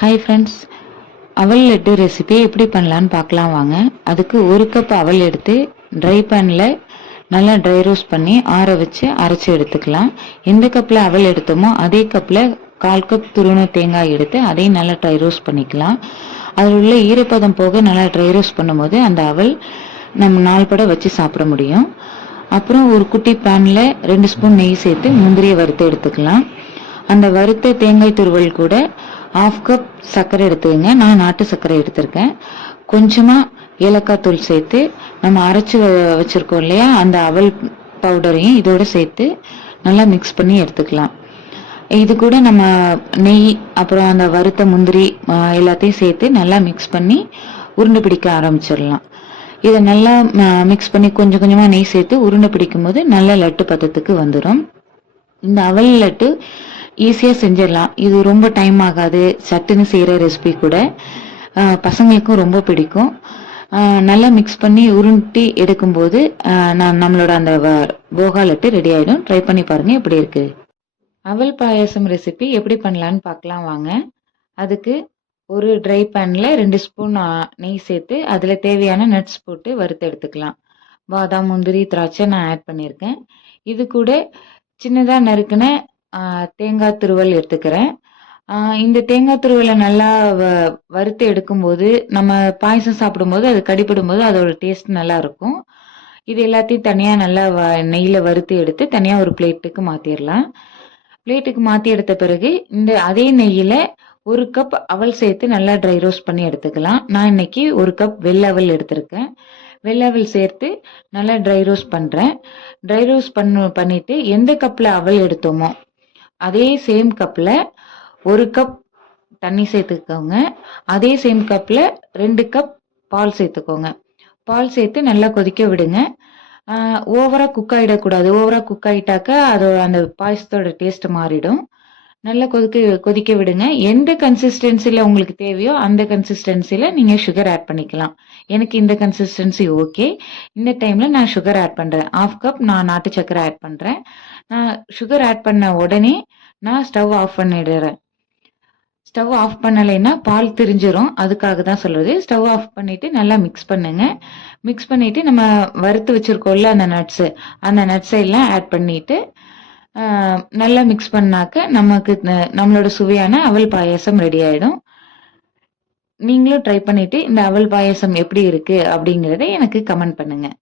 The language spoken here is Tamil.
ஹாய் ஃப்ரெண்ட்ஸ், அவல் லட்டு ரெசிபி எப்படி பண்ணலான்னு பார்க்கலாம் வாங்க. அதுக்கு 1 கப் அவல் எடுத்து ட்ரை பேனில் நல்லா ட்ரை ரோஸ்ட் பண்ணி ஆற வச்சு அரைச்சி எடுத்துக்கலாம். எந்த கப்பில் அவல் எடுத்தோமோ அதே கப்பில் 1/4 கப் துருவன தேங்காய் எடுத்து அதையும் நல்லா ட்ரை ரோஸ்ட் பண்ணிக்கலாம். அதில் உள்ள ஈரப்பதம் போக நல்லா ட்ரை ரோஸ்ட் பண்ணும்போது அந்த அவல் நம்ம 4 படம் வச்சு சாப்பிட முடியும். அப்புறம் ஒரு குட்டி பேனில் 2 ஸ்பூன் நெய் சேர்த்து முந்திரியை வறுத்து எடுத்துக்கலாம். அந்த வறுத்த தேங்காய் துருவல் கூட 1/2 கப் சர்க்கரை எடுத்துக்கங்க. நான் நாட்டு சர்க்கரை எடுத்திருக்கேன். கொஞ்சமாக ஏலக்காய் தூள் சேர்த்து நம்ம அரைச்சி வச்சுருக்கோம் இல்லையா, அந்த அவல் பவுடரையும் இதோடு சேர்த்து நல்லா மிக்ஸ் பண்ணி எடுத்துக்கலாம். இது கூட நம்ம நெய் அப்புறம் அந்த வறுத்த முந்திரி எல்லாத்தையும் சேர்த்து நல்லா மிக்ஸ் பண்ணி உருண்டை பிடிக்க ஆரம்பிச்சிடலாம். இதை நல்லா மிக்ஸ் பண்ணி கொஞ்சம் கொஞ்சமாக நெய் சேர்த்து உருண்டை பிடிக்கும் போது நல்ல லட்டு பதத்துக்கு வந்துடும். இந்த அவல் லட்டு ஈஸியாக செஞ்சிடலாம். இது ரொம்ப டைம் ஆகாது, சட்டுன்னு செய்கிற ரெசிபி கூட. பசங்களுக்கும் ரொம்ப பிடிக்கும். நல்லா மிக்ஸ் பண்ணி உருட்டி எடுக்கும்போது நம்மளோட அந்த போகா லட்டு ரெடி ஆகிடும். ட்ரை பண்ணி பாருங்கள் எப்படி இருக்குது. அவல் பாயாசம் ரெசிபி எப்படி பண்ணலான்னு பார்க்கலாம் வாங்க. அதுக்கு ஒரு ட்ரை பேனில் 2 ஸ்பூன் நெய் சேர்த்து அதில் தேவையான நட்ஸ் போட்டு வறுத்து எடுத்துக்கலாம். பாதாம், முந்திரி, திராட்சை நான் ஆட் பண்ணியிருக்கேன். இது கூட சின்னதாக நறுக்குன தேங்காய் துருவல் எடுத்துக்கிறேன். இந்த தேங்காய் துருவலை நல்லா வறுத்து எடுக்கும்போது நம்ம பாயசம் சாப்பிடும்போது அது கடிப்படும் போது அதோட டேஸ்ட் நல்லா இருக்கும். இது எல்லாத்தையும் தனியாக நல்லா நெய்யில் வறுத்து எடுத்து தனியாக ஒரு பிளேட்டுக்கு மாற்றிடலாம். பிளேட்டுக்கு மாற்றி எடுத்த பிறகு இந்த அதே நெய்யில் 1 கப் அவல் சேர்த்து நல்லா ட்ரை ரோஸ்ட் பண்ணி எடுத்துக்கலாம். நான் இன்னைக்கு 1 கப் வெள்ளை அவல் எடுத்திருக்கேன். வெள்ளை அவல் சேர்த்து நல்லா ட்ரை ரோஸ்ட் பண்ணுறேன். ட்ரை ரோஸ்ட் பண்ணிட்டு எந்த கப்பில் அவல் எடுத்தோமோ அதே சேம் கப்பில் 1 கப் தண்ணி சேர்த்துக்கோங்க. அதே சேம் கப்பில் 2 கப் பால் சேர்த்துக்கோங்க. பால் சேர்த்து நல்லா கொதிக்க விடுங்க. ஓவராக குக் ஆகிடக்கூடாது. ஓவராக குக் ஆகிட்டாக்க அந்த பாயசத்தோட டேஸ்ட் மாறிடும். நல்லா கொதிக்க விடுங்க. எந்த கன்சிஸ்டன்சியில் உங்களுக்கு தேவையோ அந்த கன்சிஸ்டன்சியில் நீங்கள் சுகர் ஆட் பண்ணிக்கலாம். எனக்கு இந்த கன்சிஸ்டன்சி ஓகே. இந்த டைமில் நான் சுகர் ஆட் பண்ணுறேன். 1/2 கப் நான் நாட்டு சக்கரை ஆட் பண்ணுறேன். நான் சுகர் ஆட் பண்ண உடனே நான் ஸ்டவ் ஆஃப் பண்ணிடுறேன். ஸ்டவ் ஆஃப் பண்ணலைன்னா பால் திரிஞ்சிரும். அதுக்காக தான் சொல்கிறது. ஸ்டவ் ஆஃப் பண்ணிவிட்டு நல்லா மிக்ஸ் பண்ணுங்க. மிக்ஸ் பண்ணிவிட்டு நம்ம வறுத்து வச்சுருக்கோம்ல அந்த நட்ஸை எல்லாம் ஆட் பண்ணிவிட்டு நல்லா மிக்ஸ் பண்ணாக்க நமக்கு நம்மளோட சுவையான அவல் பாயாசம் ரெடி ஆகிடும். நீங்களும் ட்ரை பண்ணிவிட்டு இந்த அவல் பாயாசம் எப்படி இருக்குது அப்படிங்கிறத எனக்கு கமெண்ட் பண்ணுங்கள்.